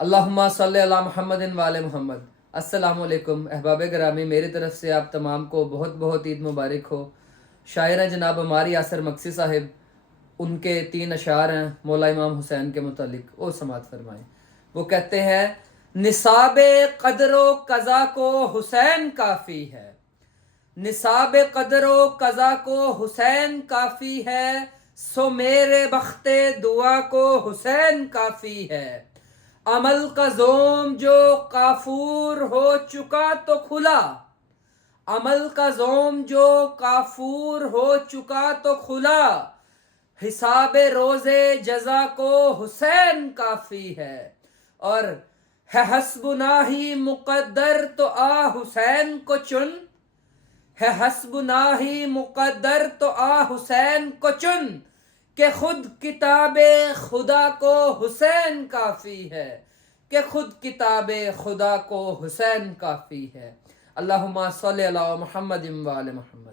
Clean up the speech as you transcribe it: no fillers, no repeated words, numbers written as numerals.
اللہم صلی علی محمد و آل محمد۔ السلام علیکم احباب گرامی، میری طرف سے آپ تمام کو بہت بہت عید مبارک ہو۔ شاعر ہیں جناب ہماری یاسر مقصی صاحب، ان کے 3 اشعار ہیں مولا امام حسین کے متعلق، وہ سماعت فرمائیں۔ وہ کہتے ہیں: نصاب قدر و قضا کو حسین کافی ہے، نصاب قدر و قضا کو حسین کافی ہے، سو میرے بخت دعا کو حسین کافی ہے۔ عمل کا زوم جو کافور ہو چکا تو کھلا، عمل کا زوم جو کافور ہو چکا تو کھلا، حساب روز جزا کو حسین کافی ہے۔ اور ہے حسبنا ہی مقدر تو آ حسین کو چن، ہے حسبنا ہی مقدر تو آ حسین کو چن، کہ خود کتاب خدا کو حسین کافی ہے، کہ خود کتاب خدا کو حسین کافی ہے۔ اللہم صلی علی محمد و آل محمد۔